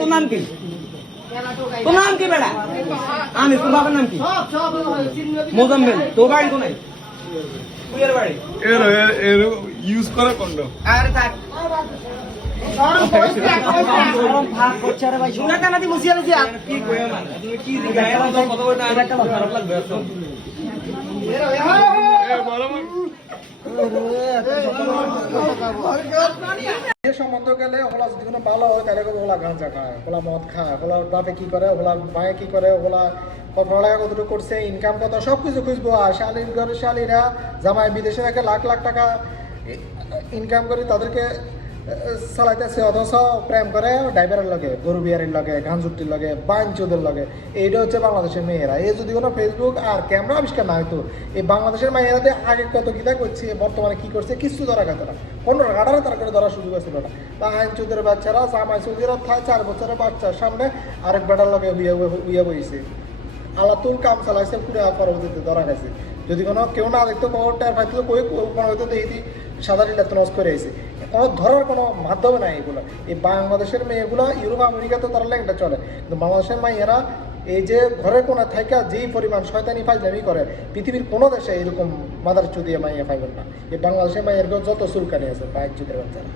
তোর নাম কি? তোর নাম কি বেড়া? আমি তোর বাবার নাম কি? মোজাম্মেল। তোর বাড়ি কোনায়? তুইয়ের বাড়ি? এর ইউজ করে কন্ডম। আরে থাক। শুনে কানাদি বসিয়ে আছি আর কি কইও না। তুমি কি গায়ে কথা বলতে আর একটা খারাপ লাগবে তো। সম্বন্ধ গেলে ওগুলা যদি কোনো ভালো হয় তাহলে ওগুলা গাঁজা খায়, ওগুলা মদ খায়, ওগুলা বাপে কি করে, ওগুলা মায়ে কি করে, ওগুলা পড়ালেখা কতটুকু করছে, ইনকাম কত, সব কিছু খুঁজবো। আর শালির ঘরে শালিরা জামাই বিদেশে থেকে লাখ লাখ টাকা ইনকাম করে তাদেরকে চালাইতেছে, অথচ প্রেম করে ড্রাইভারের লগে, গরু বিহারের লগে, গাঞ্জুটির লগে, বাইনচোদের লগে। এইটা হচ্ছে বাংলাদেশের মেয়েরা। এই যদি কোনো ফেসবুক আর ক্যামেরা আবিষ্কার না হতো, এই বাংলাদেশের মেয়েরাদের আগে কত কিতা করছে, বর্তমানে কি করছে কিছু ধরা গেছে না। কোনো রাডারে তার করে ধরার সুযোগ আছে না। বা আইনচোদের বাচ্চারা, জামাই চৌধুরীরা 4 বছরের বাচ্চার সামনে আরেক বেটার লগে হইয়া বইছে। আলাতুল কাম চালাইছে, পুরো পরবর্তীতে ধরা গেছে। যদি কোনো কেউ না দেখতো টের পাইতো, কই কোনো হয়তো দেখি সাদা টিলা নজ করে আইছে। কোনো ধরার কোনো মাধ্যমে নাই এগুলো। এই বাংলাদেশের মেয়েগুলো ইউরোপ আমেরিকাতে তারা ল্যাংটা চলে, কিন্তু বাংলাদেশের মেয়েরা এই যে ঘরে কোনা থাইকা যেই পরিমাণ শয়তানি ফাইজলামি করে, পৃথিবীর কোনো দেশে এরকম মাদার চুদিয়ে মাইয়া পাইবেন না। এই বাংলাদেশের মাইয়ের যত চুলকানি আছে বাইক চুদের বাচ্চারা।